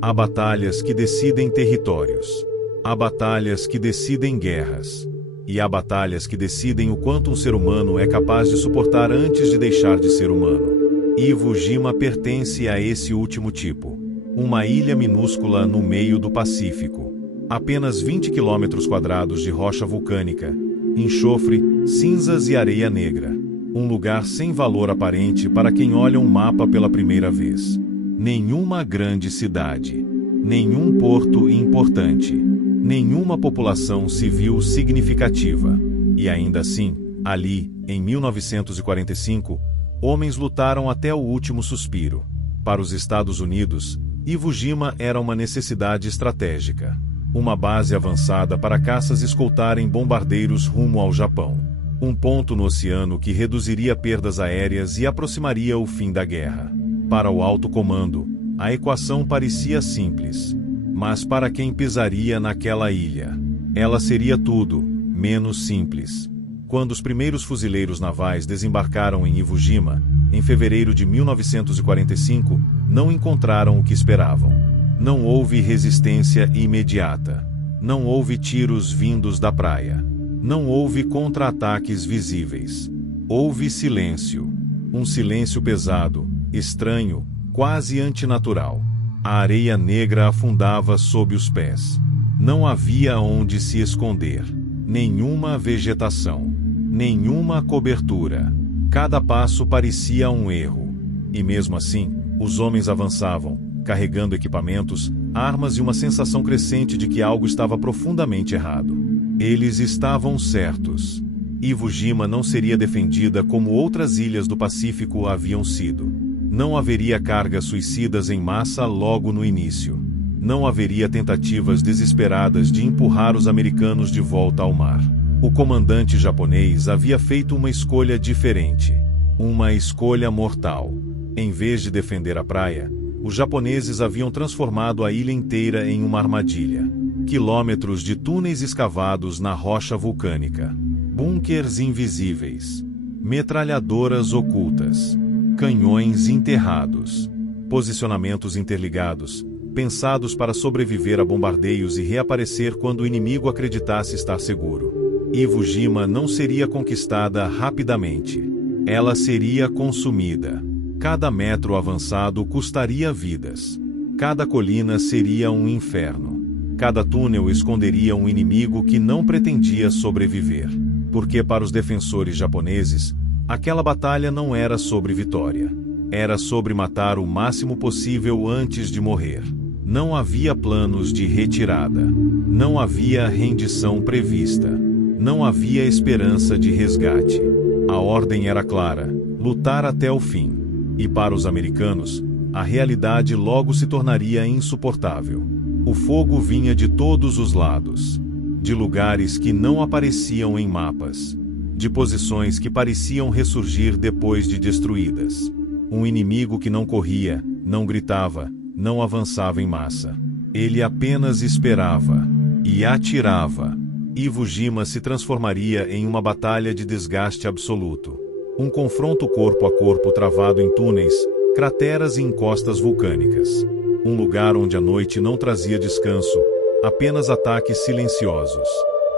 Há batalhas que decidem territórios. Há batalhas que decidem guerras. E há batalhas que decidem o quanto um ser humano é capaz de suportar antes de deixar de ser humano. Iwo Jima pertence a esse último tipo. Uma ilha minúscula no meio do Pacífico. Apenas 20 km² de rocha vulcânica, enxofre, cinzas e areia negra. Um lugar sem valor aparente para quem olha um mapa pela primeira vez. Nenhuma grande cidade. Nenhum porto importante. Nenhuma população civil significativa. E ainda assim, ali, em 1945, homens lutaram até o último suspiro. Para os Estados Unidos, Iwo Jima era uma necessidade estratégica. Uma base avançada para caças escoltarem bombardeiros rumo ao Japão. Um ponto no oceano que reduziria perdas aéreas e aproximaria o fim da guerra. Para o alto comando, a equação parecia simples. Mas para quem pisaria naquela ilha, ela seria tudo, menos simples. Quando os primeiros fuzileiros navais desembarcaram em Iwo Jima, em fevereiro de 1945, não encontraram o que esperavam. Não houve resistência imediata. Não houve tiros vindos da praia. Não houve contra-ataques visíveis. Houve silêncio. Um silêncio pesado, estranho, quase antinatural. A areia negra afundava sob os pés. Não havia onde se esconder. Nenhuma vegetação. Nenhuma cobertura. Cada passo parecia um erro. E mesmo assim, os homens avançavam, carregando equipamentos, armas e uma sensação crescente de que algo estava profundamente errado. Eles estavam certos. Iwo Jima não seria defendida como outras ilhas do Pacífico haviam sido. Não haveria cargas suicidas em massa logo no início. Não haveria tentativas desesperadas de empurrar os americanos de volta ao mar. O comandante japonês havia feito uma escolha diferente. Uma escolha mortal. Em vez de defender a praia, os japoneses haviam transformado a ilha inteira em uma armadilha. Quilômetros de túneis escavados na rocha vulcânica. Bunkers invisíveis. Metralhadoras ocultas. Canhões enterrados. Posicionamentos interligados, pensados para sobreviver a bombardeios e reaparecer quando o inimigo acreditasse estar seguro. Iwo Jima não seria conquistada rapidamente. Ela seria consumida. Cada metro avançado custaria vidas. Cada colina seria um inferno. Cada túnel esconderia um inimigo que não pretendia sobreviver. Porque para os defensores japoneses, aquela batalha não era sobre vitória. Era sobre matar o máximo possível antes de morrer. Não havia planos de retirada. Não havia rendição prevista. Não havia esperança de resgate. A ordem era clara: lutar até o fim. E para os americanos, a realidade logo se tornaria insuportável. O fogo vinha de todos os lados. De lugares que não apareciam em mapas. De posições que pareciam ressurgir depois de destruídas. Um inimigo que não corria, não gritava, não avançava em massa. Ele apenas esperava. E atirava. Iwo Jima se transformaria em uma batalha de desgaste absoluto. Um confronto corpo a corpo travado em túneis, crateras e encostas vulcânicas. Um lugar onde a noite não trazia descanso, apenas ataques silenciosos.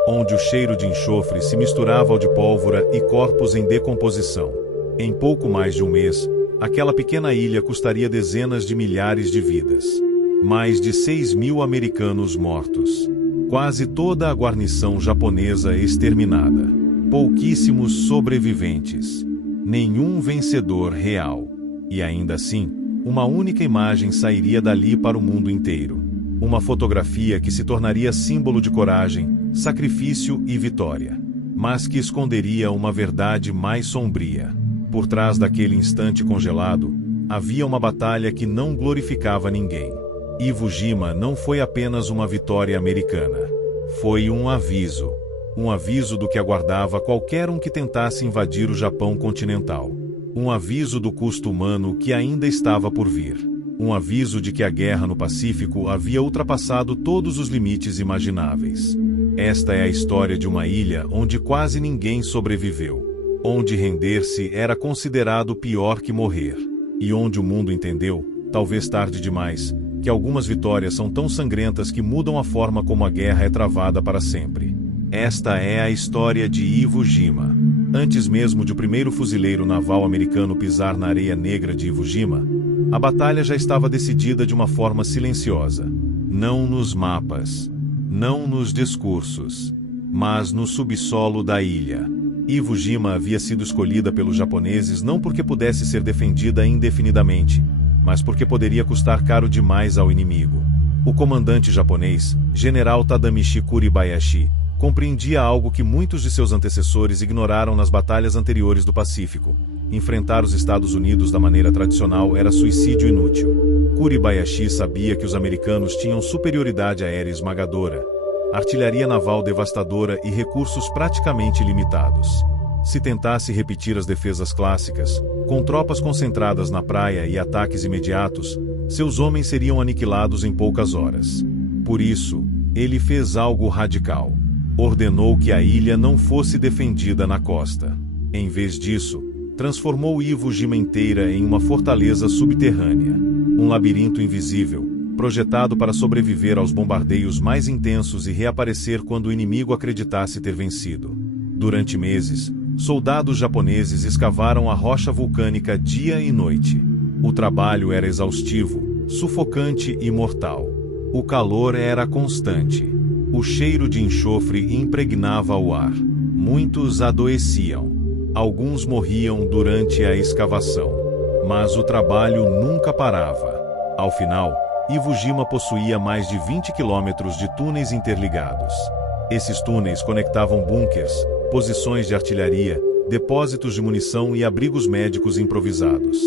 Onde o cheiro de enxofre se misturava ao de pólvora e corpos em decomposição. Em pouco mais de um mês, aquela pequena ilha custaria dezenas de milhares de vidas. Mais de 6.000 americanos mortos. Quase toda a guarnição japonesa exterminada. Pouquíssimos sobreviventes. Nenhum vencedor real. E ainda assim, uma única imagem sairia dali para o mundo inteiro. Uma fotografia que se tornaria símbolo de coragem, sacrifício e vitória. Mas que esconderia uma verdade mais sombria. Por trás daquele instante congelado, havia uma batalha que não glorificava ninguém. Iwo Jima não foi apenas uma vitória americana. Foi um aviso. Um aviso do que aguardava qualquer um que tentasse invadir o Japão continental. Um aviso do custo humano que ainda estava por vir. Um aviso de que a guerra no Pacífico havia ultrapassado todos os limites imagináveis. Esta é a história de uma ilha onde quase ninguém sobreviveu. Onde render-se era considerado pior que morrer. E onde o mundo entendeu, talvez tarde demais, que algumas vitórias são tão sangrentas que mudam a forma como a guerra é travada para sempre. Esta é a história de Iwo Jima. Antes mesmo de o primeiro fuzileiro naval americano pisar na areia negra de Iwo Jima, a batalha já estava decidida de uma forma silenciosa. Não nos mapas, não nos discursos, mas no subsolo da ilha. Iwo Jima havia sido escolhida pelos japoneses não porque pudesse ser defendida indefinidamente, mas porque poderia custar caro demais ao inimigo. O comandante japonês, General Tadamichi Kuribayashi, compreendia algo que muitos de seus antecessores ignoraram nas batalhas anteriores do Pacífico. Enfrentar os Estados Unidos da maneira tradicional era suicídio inútil. Kuribayashi sabia que os americanos tinham superioridade aérea esmagadora, artilharia naval devastadora e recursos praticamente ilimitados. Se tentasse repetir as defesas clássicas, com tropas concentradas na praia e ataques imediatos, seus homens seriam aniquilados em poucas horas. Por isso, ele fez algo radical. Ordenou que a ilha não fosse defendida na costa. Em vez disso, transformou Iwo Jima inteira em uma fortaleza subterrânea. Um labirinto invisível, projetado para sobreviver aos bombardeios mais intensos e reaparecer quando o inimigo acreditasse ter vencido. Durante meses, soldados japoneses escavaram a rocha vulcânica dia e noite. O trabalho era exaustivo, sufocante e mortal. O calor era constante. O cheiro de enxofre impregnava o ar. Muitos adoeciam. Alguns morriam durante a escavação. Mas o trabalho nunca parava. Ao final, Iwo Jima possuía mais de 20 quilômetros de túneis interligados. Esses túneis conectavam bunkers, posições de artilharia, depósitos de munição e abrigos médicos improvisados.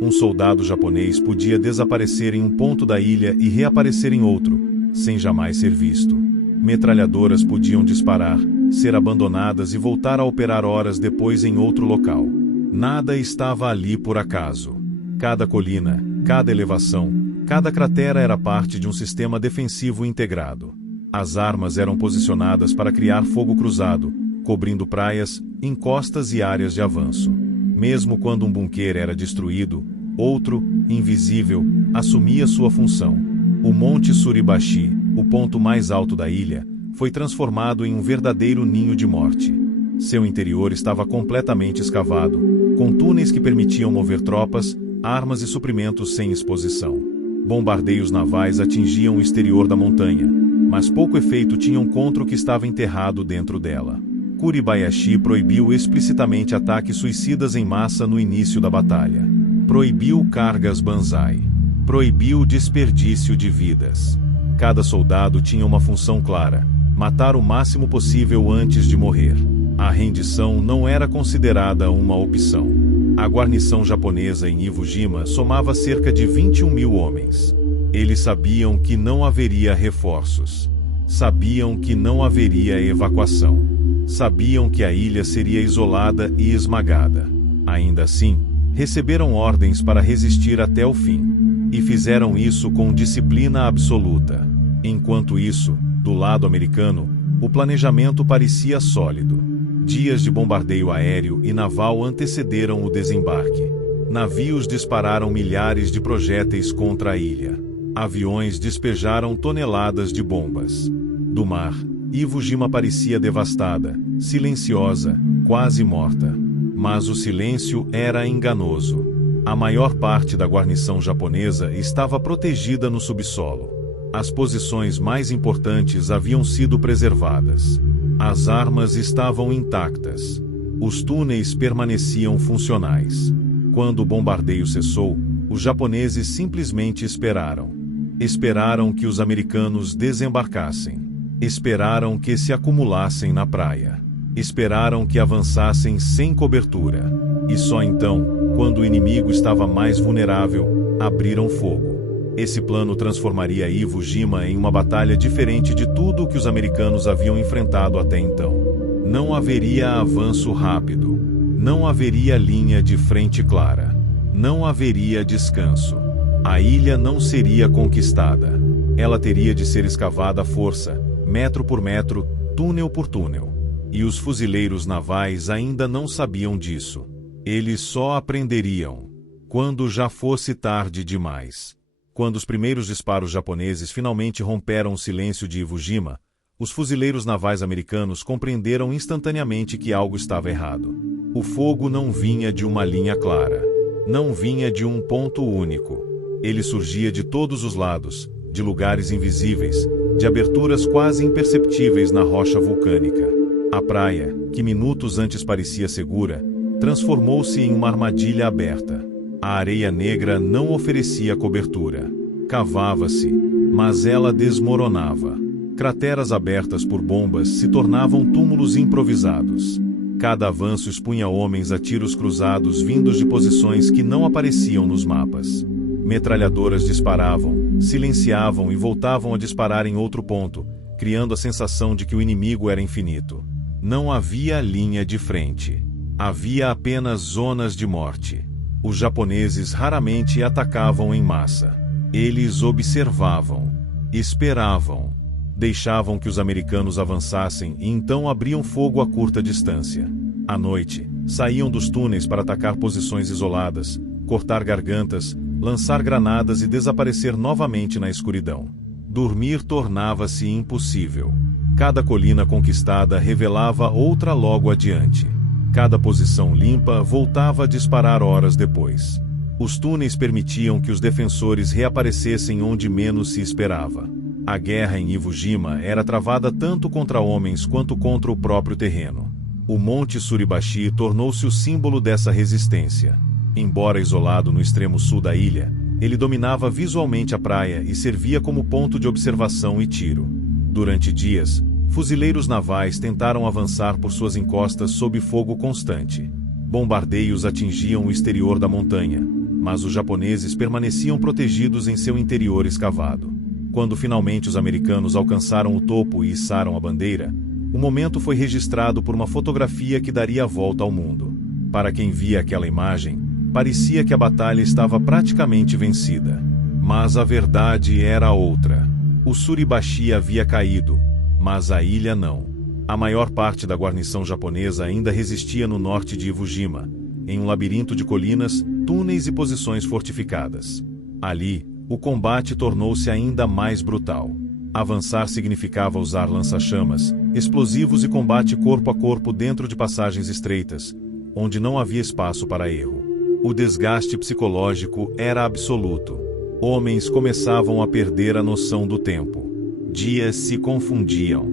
Um soldado japonês podia desaparecer em um ponto da ilha e reaparecer em outro, sem jamais ser visto. Metralhadoras podiam disparar, ser abandonadas e voltar a operar horas depois em outro local. Nada estava ali por acaso. Cada colina, cada elevação, cada cratera era parte de um sistema defensivo integrado. As armas eram posicionadas para criar fogo cruzado, cobrindo praias, encostas e áreas de avanço. Mesmo quando um bunker era destruído, outro, invisível, assumia sua função. O Monte Suribachi, o ponto mais alto da ilha, foi transformado em um verdadeiro ninho de morte. Seu interior estava completamente escavado, com túneis que permitiam mover tropas, armas e suprimentos sem exposição. Bombardeios navais atingiam o exterior da montanha, mas pouco efeito tinham contra o que estava enterrado dentro dela. Kuribayashi proibiu explicitamente ataques suicidas em massa no início da batalha. Proibiu cargas banzai. Proibiu desperdício de vidas. Cada soldado tinha uma função clara: matar o máximo possível antes de morrer. A rendição não era considerada uma opção. A guarnição japonesa em Iwo Jima somava cerca de 21 mil homens. Eles sabiam que não haveria reforços. Sabiam que não haveria evacuação. Sabiam que a ilha seria isolada e esmagada. Ainda assim, receberam ordens para resistir até o fim. E fizeram isso com disciplina absoluta. Enquanto isso, do lado americano, o planejamento parecia sólido. Dias de bombardeio aéreo e naval antecederam o desembarque. Navios dispararam milhares de projéteis contra a ilha. Aviões despejaram toneladas de bombas. Do mar, Iwo Jima parecia devastada, silenciosa, quase morta. Mas o silêncio era enganoso. A maior parte da guarnição japonesa estava protegida no subsolo. As posições mais importantes haviam sido preservadas. As armas estavam intactas. Os túneis permaneciam funcionais. Quando o bombardeio cessou, os japoneses simplesmente esperaram. Esperaram que os americanos desembarcassem. Esperaram que se acumulassem na praia. Esperaram que avançassem sem cobertura. E só então, quando o inimigo estava mais vulnerável, abriram fogo. Esse plano transformaria Iwo Jima em uma batalha diferente de tudo o que os americanos haviam enfrentado até então. Não haveria avanço rápido. Não haveria linha de frente clara. Não haveria descanso. A ilha não seria conquistada. Ela teria de ser escavada à força, metro por metro, túnel por túnel. E os fuzileiros navais ainda não sabiam disso. Eles só aprenderiam quando já fosse tarde demais. Quando os primeiros disparos japoneses finalmente romperam o silêncio de Iwo Jima, os fuzileiros navais americanos compreenderam instantaneamente que algo estava errado. O fogo não vinha de uma linha clara. Não vinha de um ponto único. Ele surgia de todos os lados, de lugares invisíveis, de aberturas quase imperceptíveis na rocha vulcânica. A praia, que minutos antes parecia segura, transformou-se em uma armadilha aberta. A areia negra não oferecia cobertura. Cavava-se, mas ela desmoronava. Crateras abertas por bombas se tornavam túmulos improvisados. Cada avanço expunha homens a tiros cruzados vindos de posições que não apareciam nos mapas. Metralhadoras disparavam, silenciavam e voltavam a disparar em outro ponto, criando a sensação de que o inimigo era infinito. Não havia linha de frente. Havia apenas zonas de morte. Os japoneses raramente atacavam em massa. Eles observavam, esperavam, deixavam que os americanos avançassem e então abriam fogo a curta distância. À noite, saíam dos túneis para atacar posições isoladas, cortar gargantas, lançar granadas e desaparecer novamente na escuridão. Dormir tornava-se impossível. Cada colina conquistada revelava outra logo adiante. Cada posição limpa voltava a disparar horas depois. Os túneis permitiam que os defensores reaparecessem onde menos se esperava. A guerra em Iwo Jima era travada tanto contra homens quanto contra o próprio terreno. O Monte Suribachi tornou-se o símbolo dessa resistência. Embora isolado no extremo sul da ilha, ele dominava visualmente a praia e servia como ponto de observação e tiro. Durante dias, fuzileiros navais tentaram avançar por suas encostas sob fogo constante. Bombardeios atingiam o exterior da montanha, mas os japoneses permaneciam protegidos em seu interior escavado. Quando finalmente os americanos alcançaram o topo e içaram a bandeira, o momento foi registrado por uma fotografia que daria a volta ao mundo. Para quem via aquela imagem, parecia que a batalha estava praticamente vencida. Mas a verdade era outra. O Suribachi havia caído, mas a ilha não. A maior parte da guarnição japonesa ainda resistia no norte de Iwo Jima, em um labirinto de colinas, túneis e posições fortificadas. Ali, o combate tornou-se ainda mais brutal. Avançar significava usar lança-chamas, explosivos e combate corpo a corpo dentro de passagens estreitas, onde não havia espaço para erro. O desgaste psicológico era absoluto. Homens começavam a perder a noção do tempo. Dias se confundiam.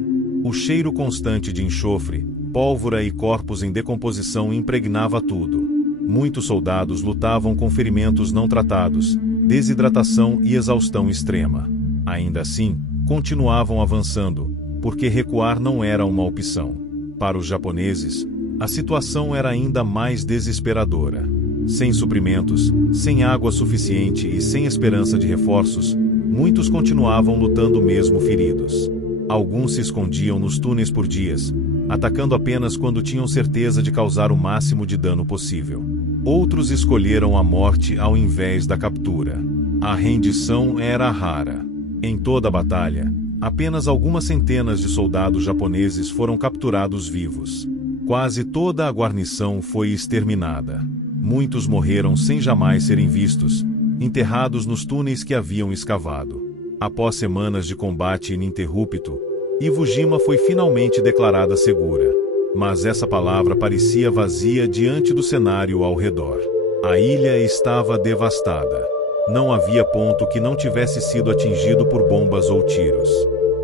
O cheiro constante de enxofre, pólvora e corpos em decomposição impregnava tudo. Muitos soldados lutavam com ferimentos não tratados, desidratação e exaustão extrema. Ainda assim, continuavam avançando, porque recuar não era uma opção. Para os japoneses, a situação era ainda mais desesperadora. Sem suprimentos, sem água suficiente e sem esperança de reforços, muitos continuavam lutando mesmo feridos. Alguns se escondiam nos túneis por dias, atacando apenas quando tinham certeza de causar o máximo de dano possível. Outros escolheram a morte ao invés da captura. A rendição era rara. Em toda a batalha, apenas algumas centenas de soldados japoneses foram capturados vivos. Quase toda a guarnição foi exterminada. Muitos morreram sem jamais serem vistos, enterrados nos túneis que haviam escavado. Após semanas de combate ininterrupto, Iwo Jima foi finalmente declarada segura. Mas essa palavra parecia vazia diante do cenário ao redor. A ilha estava devastada. Não havia ponto que não tivesse sido atingido por bombas ou tiros.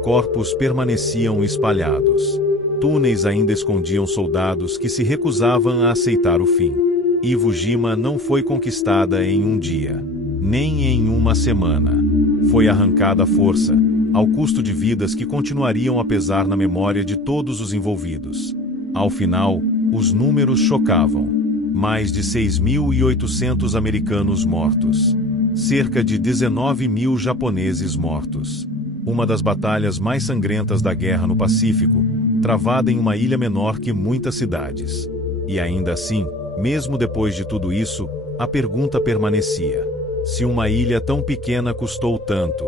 Corpos permaneciam espalhados. Túneis ainda escondiam soldados que se recusavam a aceitar o fim. Iwo Jima não foi conquistada em um dia, nem em uma semana. Foi arrancada à força, ao custo de vidas que continuariam a pesar na memória de todos os envolvidos. Ao final, os números chocavam. Mais de 6.800 americanos mortos. Cerca de 19.000 japoneses mortos. Uma das batalhas mais sangrentas da guerra no Pacífico, travada em uma ilha menor que muitas cidades. E ainda assim, mesmo depois de tudo isso, a pergunta permanecia. Se uma ilha tão pequena custou tanto,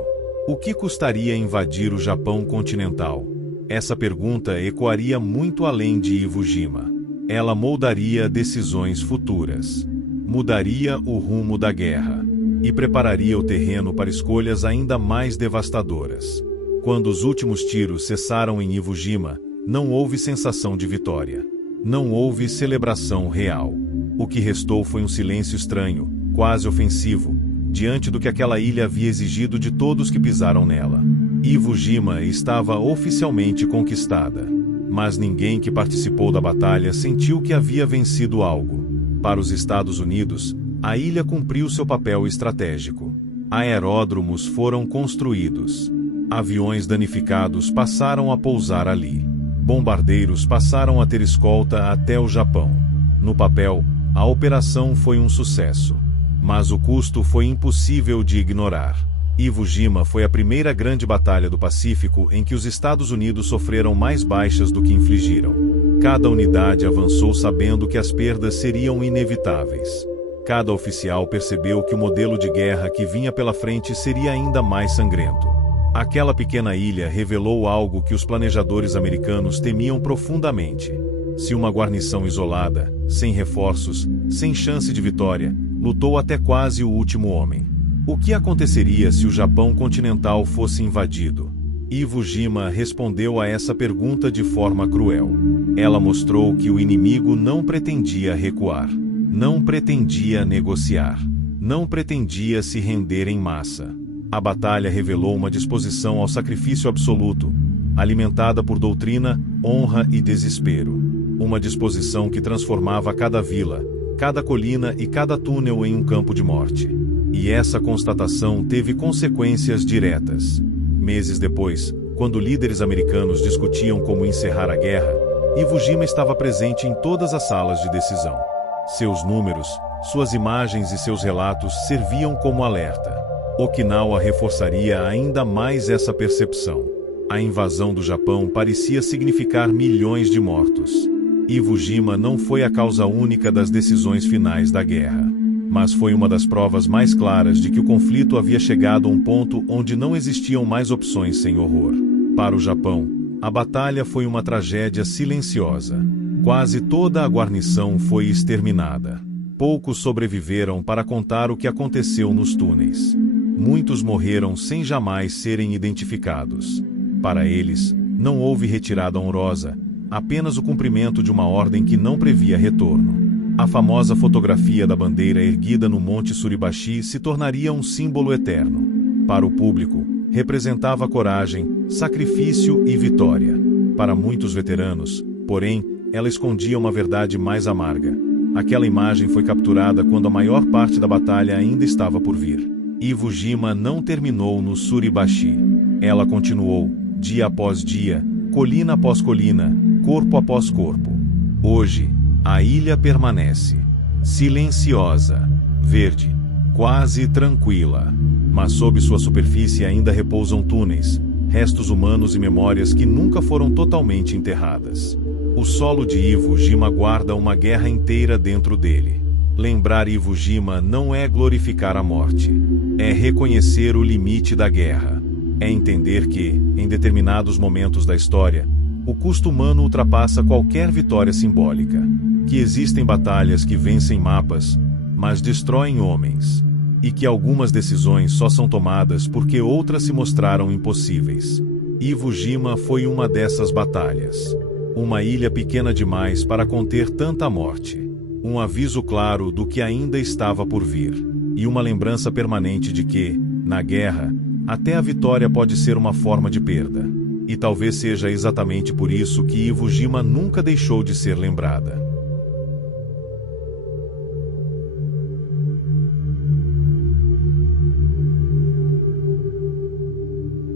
o que custaria invadir o Japão continental? Essa pergunta ecoaria muito além de Iwo Jima. Ela moldaria decisões futuras. Mudaria o rumo da guerra. e prepararia o terreno para escolhas ainda mais devastadoras. Quando os últimos tiros cessaram em Iwo Jima, não houve sensação de vitória. Não houve celebração real. O que restou foi um silêncio estranho, quase ofensivo, diante do que aquela ilha havia exigido de todos que pisaram nela. Iwo Jima estava oficialmente conquistada. Mas ninguém que participou da batalha sentiu que havia vencido algo. Para os Estados Unidos, a ilha cumpriu seu papel estratégico. Aeródromos foram construídos. Aviões danificados passaram a pousar ali. Bombardeiros passaram a ter escolta até o Japão. No papel, a operação foi um sucesso. Mas o custo foi impossível de ignorar. Iwo Jima foi a primeira grande batalha do Pacífico em que os Estados Unidos sofreram mais baixas do que infligiram. Cada unidade avançou sabendo que as perdas seriam inevitáveis. Cada oficial percebeu que o modelo de guerra que vinha pela frente seria ainda mais sangrento. Aquela pequena ilha revelou algo que os planejadores americanos temiam profundamente. Se uma guarnição isolada, sem reforços, sem chance de vitória, lutou até quase o último homem. O que aconteceria se o Japão continental fosse invadido? Iwo Jima respondeu a essa pergunta de forma cruel. Ela mostrou que o inimigo não pretendia recuar, não pretendia negociar, não pretendia se render em massa. A batalha revelou uma disposição ao sacrifício absoluto, alimentada por doutrina, honra e desespero. Uma disposição que transformava cada vila, cada colina e cada túnel em um campo de morte. E essa constatação teve consequências diretas. Meses depois, quando líderes americanos discutiam como encerrar a guerra, Iwo Jima estava presente em todas as salas de decisão. Seus números, suas imagens e seus relatos serviam como alerta. Okinawa reforçaria ainda mais essa percepção. A invasão do Japão parecia significar milhões de mortos. Iwo Jima não foi a causa única das decisões finais da guerra, mas foi uma das provas mais claras de que o conflito havia chegado a um ponto onde não existiam mais opções sem horror. Para o Japão, a batalha foi uma tragédia silenciosa. Quase toda a guarnição foi exterminada. Poucos sobreviveram para contar o que aconteceu nos túneis. Muitos morreram sem jamais serem identificados. Para eles, não houve retirada honrosa, apenas o cumprimento de uma ordem que não previa retorno. A famosa fotografia da bandeira erguida no Monte Suribachi se tornaria um símbolo eterno. Para o público, representava coragem, sacrifício e vitória. Para muitos veteranos, porém, ela escondia uma verdade mais amarga. Aquela imagem foi capturada quando a maior parte da batalha ainda estava por vir. Iwo Jima não terminou no Suribachi. Ela continuou, dia após dia, colina após colina, corpo após corpo. Hoje, a ilha permanece, silenciosa, verde, quase tranquila. Mas sob sua superfície ainda repousam túneis, restos humanos e memórias que nunca foram totalmente enterradas. O solo de Iwo Jima guarda uma guerra inteira dentro dele. Lembrar Iwo Jima não é glorificar a morte. É reconhecer o limite da guerra. É entender que, em determinados momentos da história, o custo humano ultrapassa qualquer vitória simbólica. Que existem batalhas que vencem mapas, mas destroem homens. E que algumas decisões só são tomadas porque outras se mostraram impossíveis. Iwo Jima foi uma dessas batalhas. Uma ilha pequena demais para conter tanta morte. Um aviso claro do que ainda estava por vir. E uma lembrança permanente de que, na guerra, até a vitória pode ser uma forma de perda. E talvez seja exatamente por isso que Iwo Jima nunca deixou de ser lembrada.